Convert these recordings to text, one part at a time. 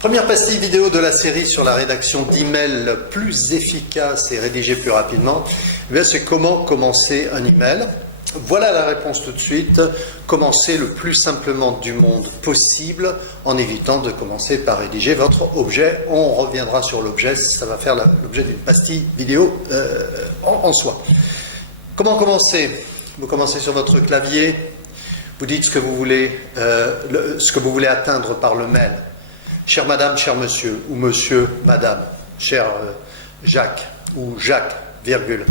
Première pastille vidéo de la série sur la rédaction d'emails plus efficace et rédigé plus rapidement. C'est comment commencer un email. Voilà la réponse tout de suite. Commencez le plus simplement du monde possible en évitant de commencer par rédiger votre objet. On reviendra sur l'objet, ça va faire l'objet d'une pastille vidéo en soi. Comment commencer? Vous commencez sur votre clavier, vous dites ce que vous voulez atteindre par le mail. Chère madame, cher monsieur, ou monsieur, madame, cher Jacques, ou Jacques, virgule.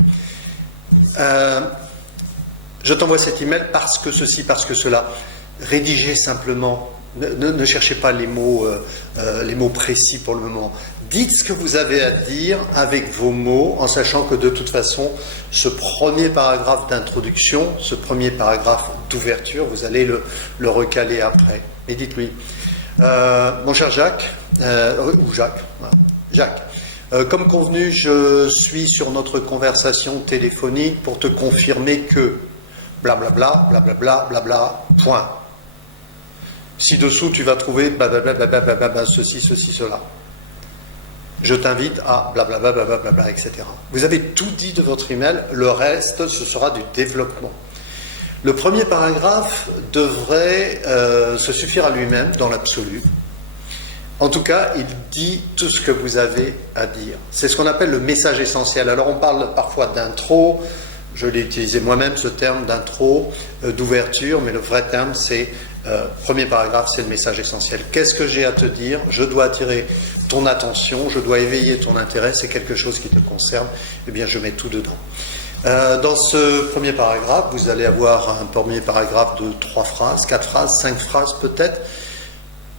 Je t'envoie cet email parce que ceci, parce que cela. Rédigez simplement, ne cherchez pas les mots précis pour le moment. Dites ce que vous avez à dire avec vos mots, en sachant que de toute façon, ce premier paragraphe d'introduction, ce premier paragraphe d'ouverture, vous allez le recaler après. Et dites-lui. Mon cher Jacques, ou Jacques, voilà. Jacques, comme convenu, je suis sur notre conversation téléphonique pour te confirmer que blablabla, blablabla, blabla, point. Ci-dessous, tu vas trouver blablabla, ceci, ceci, cela. Je t'invite à blablabla, blablabla, etc. Vous avez tout dit de votre email, le reste, ce sera du développement. Le premier paragraphe devrait se suffire à lui-même dans l'absolu. En tout cas, il dit tout ce que vous avez à dire. C'est ce qu'on appelle le message essentiel. Alors on parle parfois d'intro, je l'ai utilisé moi-même ce terme d'intro, d'ouverture, mais le vrai terme c'est, premier paragraphe, c'est le message essentiel. Qu'est-ce que j'ai à te dire? Je dois attirer ton attention, je dois éveiller ton intérêt, c'est quelque chose qui te concerne, eh bien je mets tout dedans. Dans ce premier paragraphe, vous allez avoir un premier paragraphe de 3 phrases, 4 phrases, 5 phrases peut-être.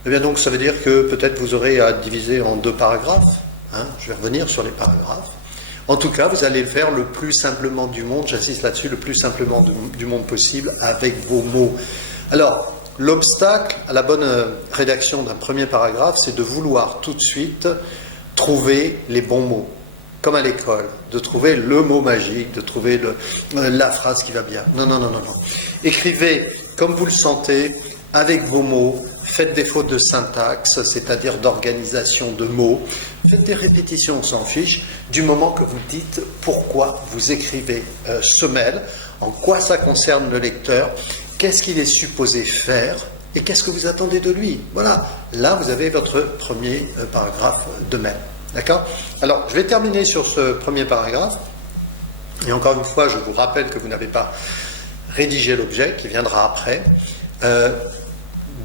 Eh bien donc ça veut dire que peut-être vous aurez à diviser en 2 paragraphes. Je vais revenir sur les paragraphes. En tout cas, vous allez le faire le plus simplement du monde, j'insiste là-dessus, le plus simplement du monde possible avec vos mots. Alors, l'obstacle à la bonne rédaction d'un premier paragraphe, c'est de vouloir tout de suite trouver les bons mots. Comme à l'école, de trouver le mot magique, de trouver la phrase qui va bien. Non, non, non, non, non. Écrivez comme vous le sentez, avec vos mots, faites des fautes de syntaxe, c'est-à-dire d'organisation de mots, faites des répétitions, on s'en fiche, du moment que vous dites pourquoi vous écrivez ce mail, en quoi ça concerne le lecteur, qu'est-ce qu'il est supposé faire, et qu'est-ce que vous attendez de lui. Voilà, là vous avez votre premier paragraphe de mail. D'accord? Alors, je vais terminer sur ce premier paragraphe. Et encore une fois, je vous rappelle que vous n'avez pas rédigé l'objet, qui viendra après.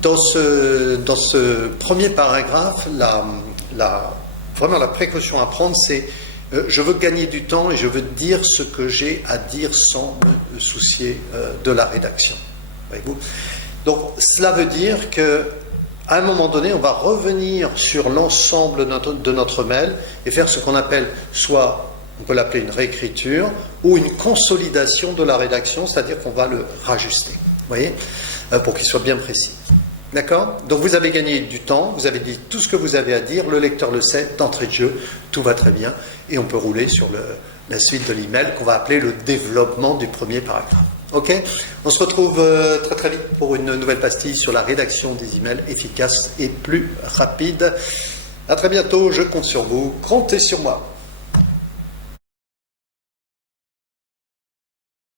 Dans ce premier paragraphe, vraiment la précaution à prendre, c'est je veux gagner du temps et je veux dire ce que j'ai à dire sans me soucier de la rédaction. Voyez-vous? Donc, cela veut dire que à un moment donné, on va revenir sur l'ensemble de notre mail et faire ce qu'on appelle soit, on peut l'appeler une réécriture, ou une consolidation de la rédaction, c'est-à-dire qu'on va le rajuster, vous voyez, pour qu'il soit bien précis. D'accord? Donc vous avez gagné du temps, vous avez dit tout ce que vous avez à dire, le lecteur le sait, d'entrée de jeu, tout va très bien, et on peut rouler sur la suite de l'email qu'on va appeler le développement du premier paragraphe. Ok, on se retrouve très très vite pour une nouvelle pastille sur la rédaction des emails efficaces et plus rapides. À très bientôt, je compte sur vous, comptez sur moi.